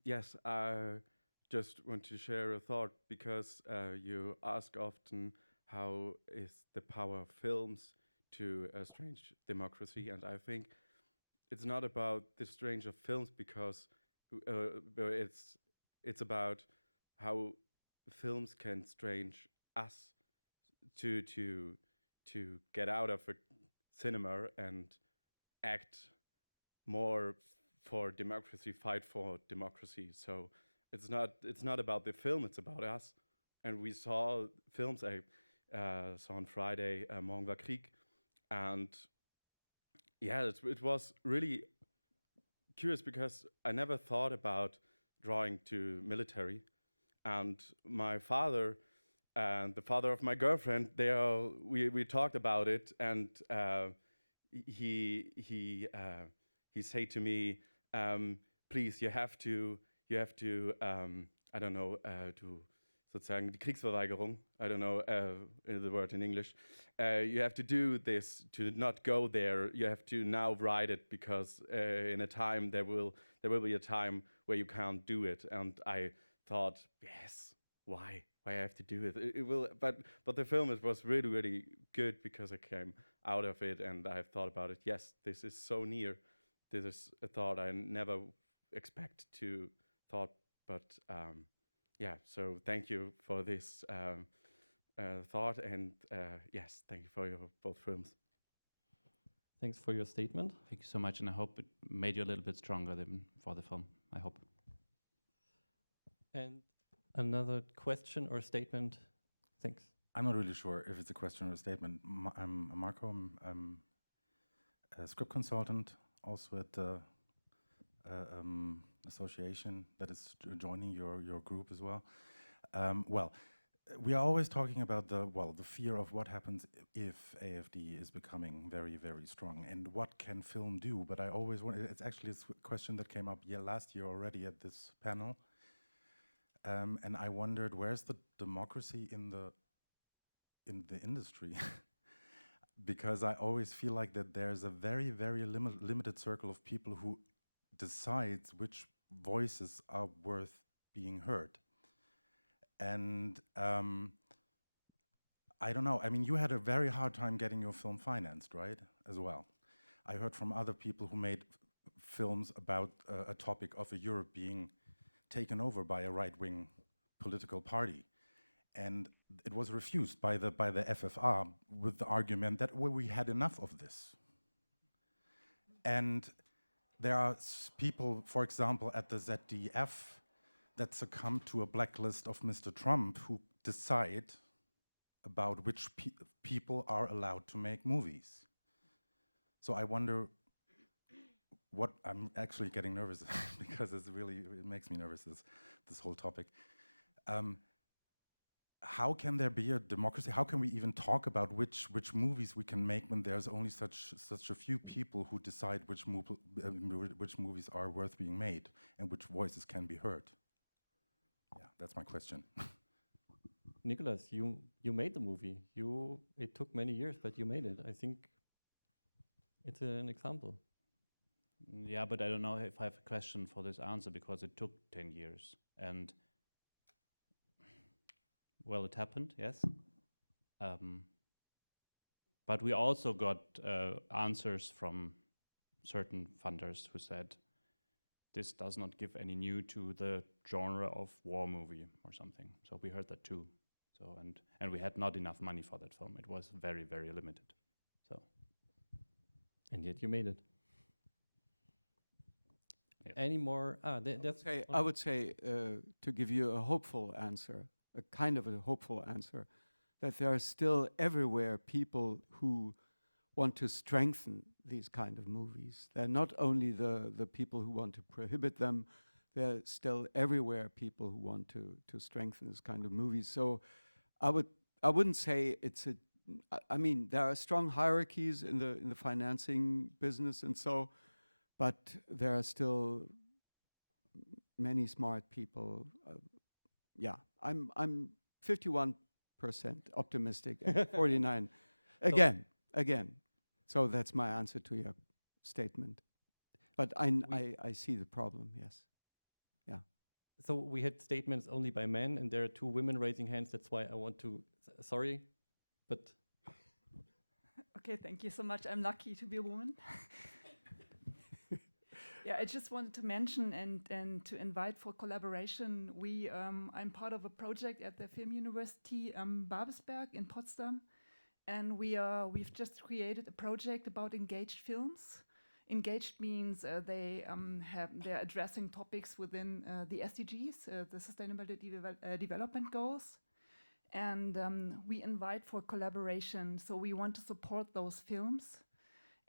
Yes, I just want to share a thought, because you ask often how is the power of films to estrange democracy, and I think it's not about the strange of films, because it's about how films can estrange us to get out of a cinema and act more for democracy, fight for democracy. So it's not about the film, it's about us. And we saw films. I saw on Friday Morgen war Krieg, and yeah, it was really curious, because I never thought about drawing to military. And my father and the father of my girlfriend, we talked about it, and he said to me, please, you have to I don't know, to sozusagen die Kriegsverweigerung, I don't know the word in English. You have to do this, to not go there. You have to now write it, because in a time there will be a time where you can't do it. And I thought, yes, why I have to do it? It will, but the film, it was really, really good, because I came out of it and I thought about it. Yes, this is so near. This is a thought I never expect to thought, but yeah. So thank you for this thought, and yes, thank you for your both films. Thanks for your statement. Thank you so much, and I hope it made you a little bit stronger than for the film. I hope. And another question or statement? Thanks. I'm not really sure if it's a question or a statement. I'm Marco. I'm a script consultant, also at the association that is joining your group as well. Well, we are always talking about the fear of what happens if AfD is becoming very, very strong, and what can film do. But I always want, it's actually a question that came up last year already at this panel, and I wondered, where's the democracy in the industry? Because I always feel like that there's a very, very limited circle of people who decides which voices are worth being heard. And I don't know, I mean, you had a very hard time getting your film financed, right, as well. I heard from other people who made films about a topic of a Europe being taken over by a right-wing political party. And it was refused by the FFR with the argument that, well, we had enough of this. And there are people, for example, at the ZDF that succumb to a blacklist of Mr. Trump, who decide about which people are allowed to make movies. So I wonder what, I'm actually getting nervous because it makes me nervous, this whole topic. how can there be a democracy? How can we even talk about which movies we can make when there's only such a few people who decide which movies are worth being made and which voices can be heard? Yeah, that's my question. Nicolas, you made the movie. It took many years, but you made it. I think it's an example. Yeah, but I don't know if I have a question for this answer, because it took 10 years. And, well, it happened, yes. But we also got answers from certain funders who said, this does not give any new to the genre of war movie or something. So we heard that too. So and we had not enough money for that film. It was very, very limited. So. And yet you made it. Yes. Any more? I would say to give you a hopeful answer, a kind of a hopeful answer, that there are still everywhere people who want to strengthen these kind of movies. They're not only the people who want to prohibit them, there are still everywhere people who want to strengthen this kind of movies. So I wouldn't say it's a, I mean, there are strong hierarchies in the financing business and so, but there are still many smart people. Yeah, I'm 51% optimistic, and 49 again. So that's my answer to your statement. But I see the problem, yes. Yeah. So we had statements only by men, and there are 2 women raising hands. That's why I want to, sorry, but. Okay, thank you so much. I'm lucky to be a woman. Yeah, I just wanted to mention and to invite for collaboration. I'm part of a project at the Film University Babelsberg in Potsdam, and we've just created a project about engaged films. Engaged means they're addressing topics within the SDGs, the Sustainable Development Goals, and we invite for collaboration. So we want to support those films.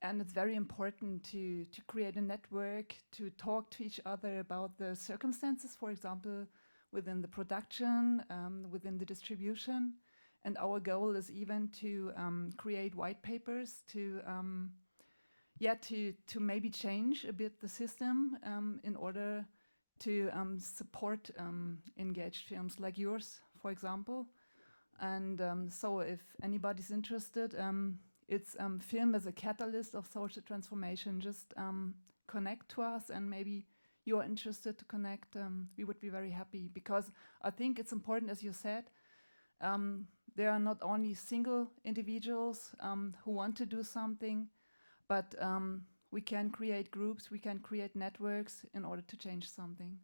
And it's very important to create a network, to talk to each other about the circumstances, for example, within the production, within the distribution. And our goal is even to create white papers to maybe change a bit the system in order to support engaged films like yours, for example. And so if anybody's interested, it's film as a catalyst of social transformation. Just connect to us, and maybe you are interested to connect. We would be very happy, because I think it's important, as you said, there are not only single individuals who want to do something, but we can create groups, we can create networks in order to change something.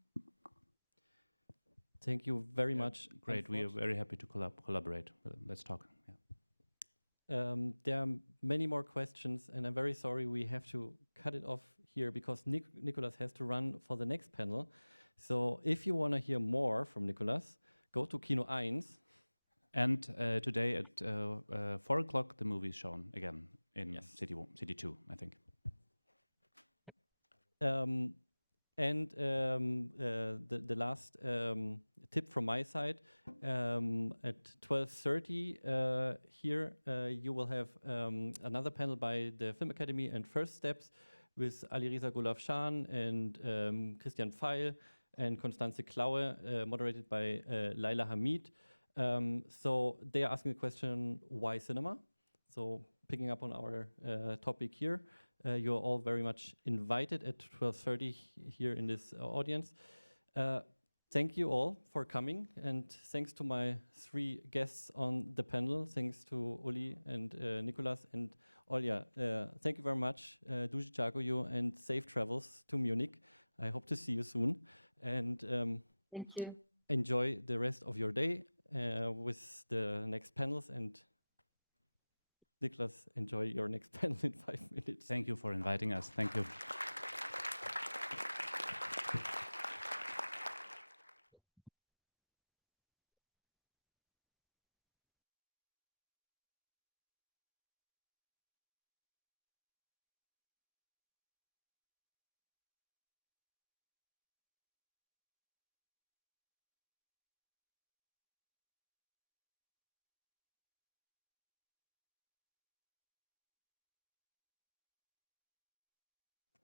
Thank you very much. Great, we are very happy to collaborate. Let's talk. Yeah. There are many more questions, and I'm very sorry we have to cut it off here because Nicolas has to run for the next panel. So if you want to hear more from Nicolas, go to Kino 1. And today at 4 o'clock, the movie is shown again in City 2, I think. The last tip from my side, at 12:30 here you will have another panel by the Film Academy and First Steps with Alireza Gulafshan and Christian Pfeil and Constanze Klaue, moderated by Laila Hamid. So they are asking the question, why cinema? So picking up on our topic here, you're all very much invited at 12:30 here in this audience. Thank you all for coming, and thanks to my 3 guests on the panel. Thanks to Uli and Nicolas and Olya. Thank you very much. Duży dziękuję and safe travels to Munich. I hope to see you soon. And thank you. Enjoy the rest of your day with the next panels. And Nicolas, enjoy your next panel in 5 minutes. Thank you for inviting us. Thank you.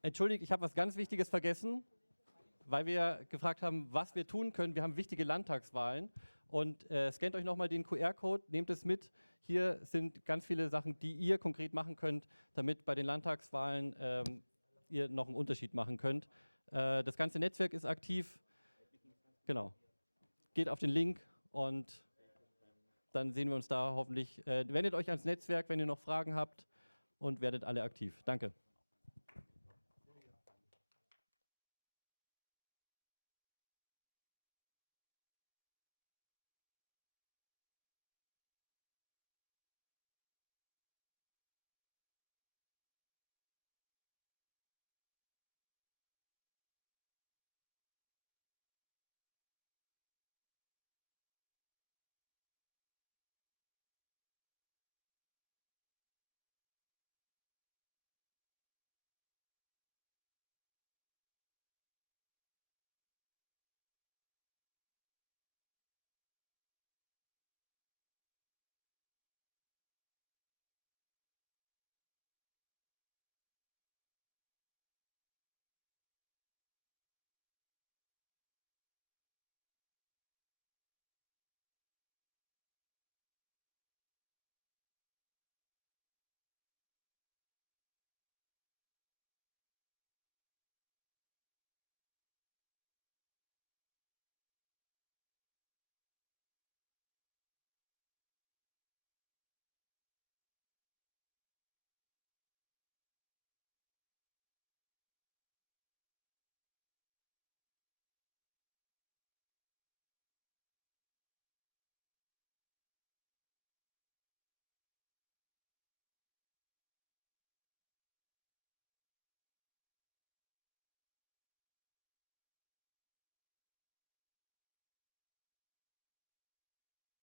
Entschuldigt, ich habe was ganz Wichtiges vergessen, weil wir gefragt haben, was wir tun können. Wir haben wichtige Landtagswahlen und scannt euch nochmal den QR-Code, nehmt es mit. Hier sind ganz viele Sachen, die ihr konkret machen könnt, damit bei den Landtagswahlen ihr noch einen Unterschied machen könnt. Das ganze Netzwerk ist aktiv. Genau. Geht auf den Link und dann sehen wir uns da hoffentlich. Wendet euch ans Netzwerk, wenn ihr noch Fragen habt und werdet alle aktiv. Danke.